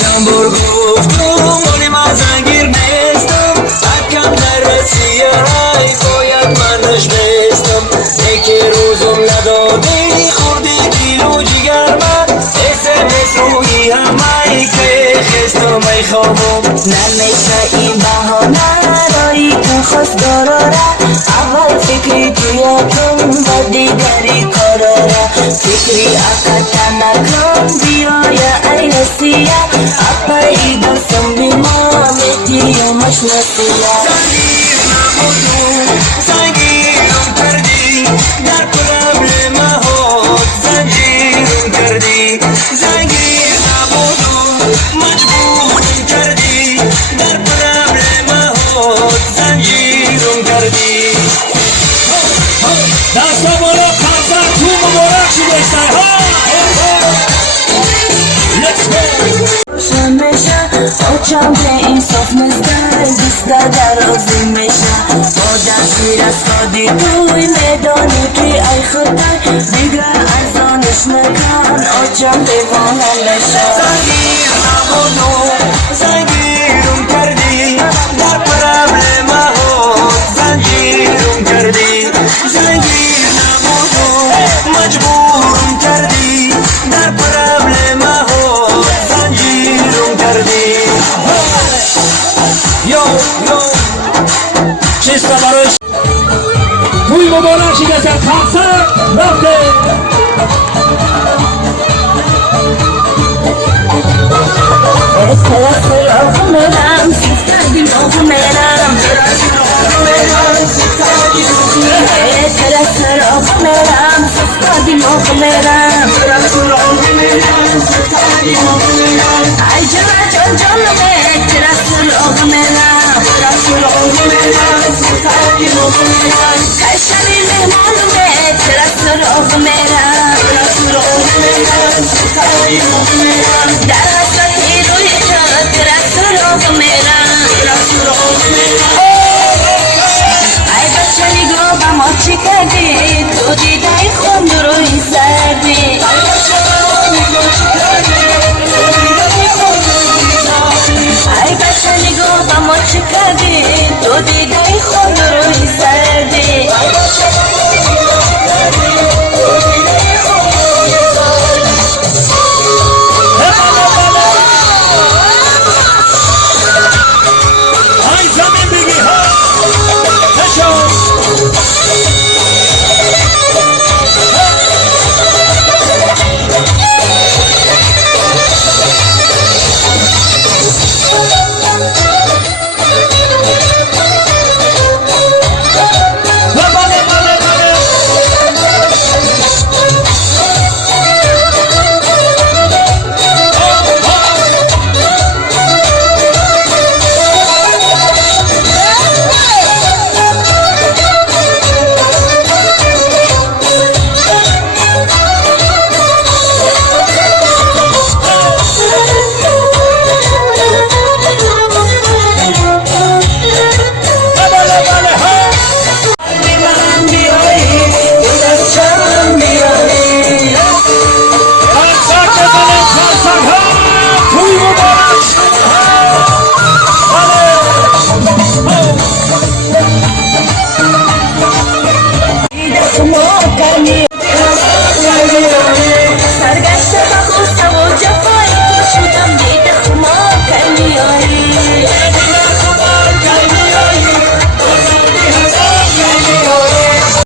Jambur guftum olim azangir nestum akam narasiya ay boyad mansh nestum eki rozum nadodi khurdi dilu jigar man SMS ruhi hamai ke khestum ay khobum نمیشه این بهانه رایی که خواست داراره اول فکری تویتون و دیگری کاراره فکری اکتا نکن بیایه ای نسیه اپایی درسم بیما میتیمش نسیه زنگیر نبودم زنگیرم کردی در پرابلم هات زنجیرم کردی زنگیر نبودم مجبورم کردی در پرابلم هات زنجیرم کردی دستا بالا کنسرت تو مبارک شده Let's go! میشه اوچم که این صف نزده دیسته درازی میشه با دستیر از خودی توی میدانی که ای خطر دیگه ارزانش نکن اوچم دیوانه میشه زنگیر نبودم زنگیرم کردی در پرابلم هات زنجیرم کردی زنگیر نبودم مجبورم کردی در پرابلم هات زنجیرم کردی یو چیستا براش توی مبارک شده از کنسرت رفته Terası oğumeram, sistadin oğumeram Terası oğumeram, sistadin oğumeram Ay cana can canime, terası oğumeram Kaşani mehmanime, terası oğumeram Darasa tiruya, terası oğumeram Ay bachani go ba mochi kadi, tu didai khondro isadi